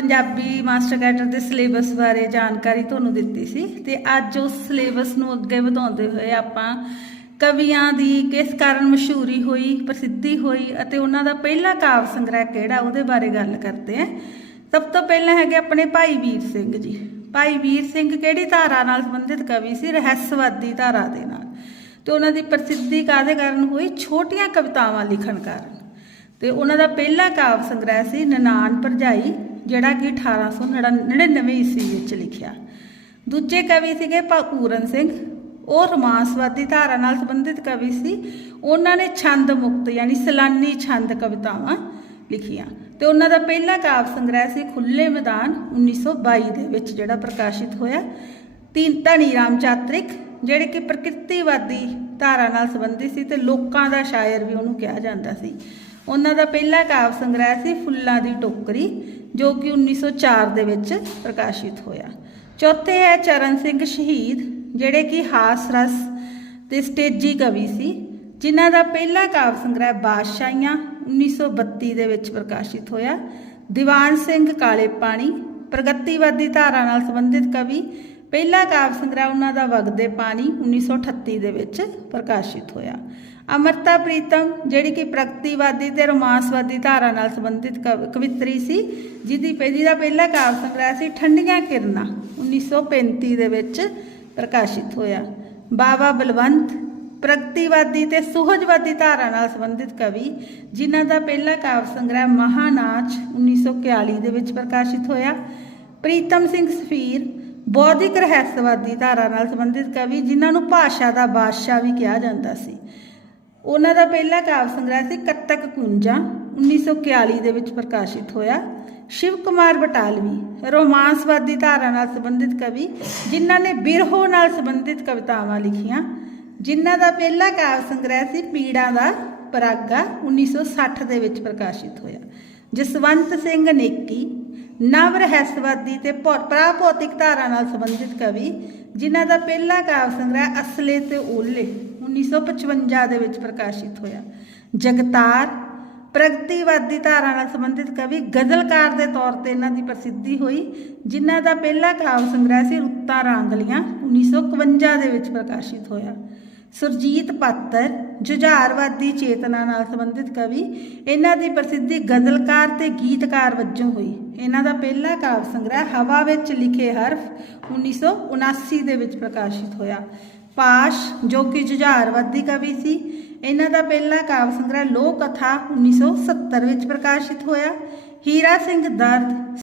Punjabi master cadre ਦੇ syllabus ਬਾਰੇ ਜਾਣਕਾਰੀ ਤੁਹਾਨੂੰ ਦਿੱਤੀ ਸੀ ਤੇ ਅੱਜ ਉਸ ਸਿਲੇਬਸ ਨੂੰ ਅੱਗੇ ਵਧਾਉਂਦੇ ਹੋਏ ਆਪਾਂ ਕਵੀਆਂ ਦੀ ਕਿਸ ਕਾਰਨ ਮਸ਼ਹੂਰੀ ਹੋਈ, ਪ੍ਰਸਿੱਧੀ ਹੋਈ ਅਤੇ ਉਹਨਾਂ ਦਾ ਪਹਿਲਾ ਕਾਵ ਸੰਗ੍ਰਹਿ ਕਿਹੜਾ ਉਹਦੇ ਬਾਰੇ ਗੱਲ ਕਰਦੇ ਹਾਂ। ਸਭ ਤੋਂ ਪਹਿਲਾਂ ਹੈਗੇ ਆਪਣੇ ਭਾਈ ਵੀਰ ਸਿੰਘ ਜੀ। ਭਾਈ ਵੀਰ ਸਿੰਘ ਕਿਹੜੀ ਧਾਰਾ ਨਾਲ ਸੰਬੰਧਿਤ ਕਵੀ ਸੀ? ਰਹੱਸਵਾਦੀ ਧਾਰਾ ਦੇ ਨਾਲ। ਤੇ ਉਹਨਾਂ ਦੀ ਪ੍ਰਸਿੱਧੀ ਕਾਹਦੇ ਕਾਰਨ ਹੋਈ? ਛੋਟੀਆਂ ਕਵਿਤਾਵਾਂ ਲਿਖਣ ਕਾਰਨ। ਤੇ ਉਹਨਾਂ ਦਾ ਪਹਿਲਾ ਕਾਵ ਸੰਗ੍ਰਹਿ ਸੀ ਨਨਾਨ ਭਰਜਾਈ ਜਿਹੜਾ ਕਿ 1899 ਈਸਵੀ ਵਿੱਚ ਲਿਖਿਆ। ਦੂਜੇ ਕਵੀ ਸੀਗੇ ਪੂਰਨ ਸਿੰਘ। ਉਹ ਰੋਮਾਂਸਵਾਦੀ ਧਾਰਾ ਨਾਲ ਸੰਬੰਧਿਤ ਕਵੀ ਸੀ। ਉਹਨਾਂ ਨੇ ਛੰਦ ਮੁਕਤ ਯਾਨੀ ਸਲਾਨੀ ਛੰਦ ਕਵਿਤਾਵਾਂ ਲਿਖੀਆਂ ਤੇ ਉਹਨਾਂ ਦਾ ਪਹਿਲਾ ਕਾਵਿ ਸੰਗ੍ਰਹਿ ਸੀ ਖੁੱਲੇ ਮੈਦਾਨ 1922 ਦੇ ਵਿੱਚ, ਜਿਹੜਾ ਪ੍ਰਕਾਸ਼ਿਤ ਹੋਇਆ। ਤੀਨ ਧਨੀ ਰਾਮ ਚਾਤ੍ਰਿਕ ਜਿਹੜੇ ਕਿ ਪ੍ਰਕਿਰਤੀਵਾਦੀ ਧਾਰਾ ਨਾਲ ਸੰਬੰਧਿਤ ਸੀ ਤੇ ਲੋਕਾਂ ਦਾ ਸ਼ਾਇਰ ਵੀ ਉਹਨੂੰ ਕਿਹਾ ਜਾਂਦਾ ਸੀ। ਉਹਨਾਂ ਦਾ ਪਹਿਲਾ ਕਾਵਿ ਸੰਗ੍ਰਹਿ ਸੀ ਫੁੱਲਾਂ ਦੀ ਟੋਕਰੀ। ਜੋ ਕਿ 1904 ਦੇ ਵਿੱਚ ਪ੍ਰਕਾਸ਼ਿਤ ਹੋਇਆ। ਚੌਥੇ ਹੈ ਚਰਨ ਸਿੰਘ ਸ਼ਹੀਦ, ਜਿਹੜੇ ਕਿ ਹਾਸ ਰਸ ਤੇ ਸਟੇਜੀ ਕਵੀ ਸੀ, ਜਿਨ੍ਹਾਂ ਦਾ ਪਹਿਲਾ ਕਾਵਿ ਸੰਗ੍ਰਹਿ ਬਾਦਸ਼ਾਹੀਆਂ 1932 ਦੇ ਵਿੱਚ ਪ੍ਰਕਾਸ਼ਿਤ ਹੋਇਆ। ਦੀਵਾਨ ਸਿੰਘ ਕਾਲੇ ਪਾਣੀ ਪ੍ਰਗਤੀਵਾਦੀ ਧਾਰਾ ਨਾਲ ਸੰਬੰਧਿਤ ਕਵੀ ਪਹਿਲਾ ਕਾਵਿ ਸੰਗ੍ਰਹਿ ਉਹਨਾਂ ਦਾ ਵਗਦੇ ਪਾਣੀ 1938 ਦੇ ਵਿੱਚ ਪ੍ਰਕਾਸ਼ਿਤ ਹੋਇਆ। ਅਮਰਤਾ ਪ੍ਰੀਤਮ, ਜਿਹੜੀ ਕਿ ਪ੍ਰਗਤੀਵਾਦੀ ਤੇ ਰੋਮਾਂਸਵਾਦੀ ਧਾਰਾ ਨਾਲ ਸੰਬੰਧਿਤ ਕਵ- ਕਵਿੱਤਰੀ ਸੀ, ਜਿਹਦੀ ਪਹਿਲੀ ਦਾ ਪਹਿਲਾ ਕਾਵਿ ਸੰਗ੍ਰਹਿ ਸੀ ਠੰਡੀਆਂ ਕਿਰਨਾਂ 1935 ਦੇ ਵਿੱਚ ਪ੍ਰਕਾਸ਼ਿਤ ਹੋਇਆ। ਬਾਬਾ ਬਲਵੰਤ, ਪ੍ਰਗਤੀਵਾਦੀ ਤੇ ਸੁਹਜਵਾਦੀ ਧਾਰਾ ਨਾਲ ਸੰਬੰਧਿਤ ਕਵੀ, ਜਿਨ੍ਹਾਂ ਦਾ ਪਹਿਲਾ ਕਾਵਿ ਸੰਗ੍ਰਹਿ ਮਹਾਨਾਚ 1941 ਦੇ ਵਿੱਚ ਪ੍ਰਕਾਸ਼ਿਤ ਹੋਇਆ। ਪ੍ਰੀਤਮ ਸਿੰਘ ਸਫੀਰ ਬੌਧਿਕ ਰਹੱਸਵਾਦੀ ਧਾਰਾ ਨਾਲ ਸੰਬੰਧਿਤ ਕਵੀ ਜਿਨ੍ਹਾਂ ਨੂੰ ਭਾਸ਼ਾ ਦਾ ਬਾਦਸ਼ਾਹ ਵੀ ਕਿਹਾ ਜਾਂਦਾ ਸੀ। ਉਹਨਾਂ ਦਾ ਪਹਿਲਾ ਕਾਵਿ ਸੰਗ੍ਰਹਿ ਸੀ ਕੱਤਕ ਕੁੰਜਾਂ 1941 ਦੇ ਵਿੱਚ ਪ੍ਰਕਾਸ਼ਿਤ ਹੋਇਆ। ਸ਼ਿਵ ਕੁਮਾਰ ਬਟਾਲਵੀ, ਰੋਮਾਂਸਵਾਦੀ ਧਾਰਾ ਨਾਲ ਸੰਬੰਧਿਤ ਕਵੀ, ਜਿਨ੍ਹਾਂ ਨੇ ਬਿਰਹੋ ਨਾਲ ਸੰਬੰਧਿਤ ਕਵਿਤਾਵਾਂ ਲਿਖੀਆਂ, ਜਿਨ੍ਹਾਂ ਦਾ ਪਹਿਲਾ ਕਾਵਿ ਸੰਗ੍ਰਹਿ ਸੀ ਪੀੜਾਂ ਦਾ ਪਰਾਗਾ 1960 ਦੇ ਵਿੱਚ ਪ੍ਰਕਾਸ਼ਿਤ ਹੋਇਆ। ਜਸਵੰਤ ਸਿੰਘ ਨੇਕੀ ਨਵ ਰਹੱਸਵਾਦੀ ਤੇ ਭੌ- ਪਰਾਭੌਤਿਕ ਧਾਰਾ ਨਾਲ ਸੰਬੰਧਿਤ ਕਵੀ, ਜਿਨ੍ਹਾਂ ਦਾ ਪਹਿਲਾ ਕਾਵਿ ਸੰਗ੍ਰਹਿ ਅਸਲੇ ਤੇ ਓਲੇ 1955 ਦੇ ਵਿੱਚ ਪ੍ਰਕਾਸ਼ਿਤ ਹੋਇਆ। ਜਗਤਾਰ, ਪ੍ਰਗਤੀਵਾਦੀ ਧਾਰਾ ਨਾਲ ਸੰਬੰਧਿਤ ਕਵੀ ਗਜ਼ਲਕਾਰ ਦੇ ਤੌਰ ਤੇ ਇਹਨਾਂ ਦੀ ਪ੍ਰਸਿੱਧੀ ਹੋਈ, ਜਿਨ੍ਹਾਂ ਦਾ ਪਹਿਲਾ ਕਾਵਿ ਸੰਗ੍ਰਹਿ ਸੀ ਰੁੱਤਾਂ ਰਾਂਗਲੀਆਂ 1951 ਦੇ ਵਿੱਚ ਪ੍ਰਕਾਸ਼ਿਤ ਹੋਇਆ। ਸੁਰਜੀਤ ਪਾਤਰ, ਜੁਝਾਰਵਾਦੀ ਚੇਤਨਾ ਨਾਲ ਸੰਬੰਧਿਤ ਕਵੀ, ਇਹਨਾਂ ਦੀ ਪ੍ਰਸਿੱਧੀ ਗਜ਼ਲਕਾਰ ਤੇ ਗੀਤਕਾਰ ਵਜੋਂ ਹੋਈ। ਇਹਨਾਂ ਦਾ ਪਹਿਲਾ ਕਾਵ ਸੰਗ੍ਰਹਿ ਹਵਾ ਵਿੱਚ ਲਿਖੇ ਹਰਫ 1979 ਦੇ ਵਿੱਚ ਪ੍ਰਕਾਸ਼ਿਤ ਹੋਇਆ। ਪਾਸ਼, ਜੋ ਕਿ ਜੁਝਾਰਵਾਦੀ ਕਵੀ ਸੀ, ਇਹਨਾਂ ਦਾ ਪਹਿਲਾ ਕਾਵ ਸੰਗ੍ਰਹਿ ਲੋਕ ਕਥਾ 1970 ਵਿੱਚ ਪ੍ਰਕਾਸ਼ਿਤ ਹੋਇਆ। ਹੀਰਾ ਸਿੰਘ ਦਰਦ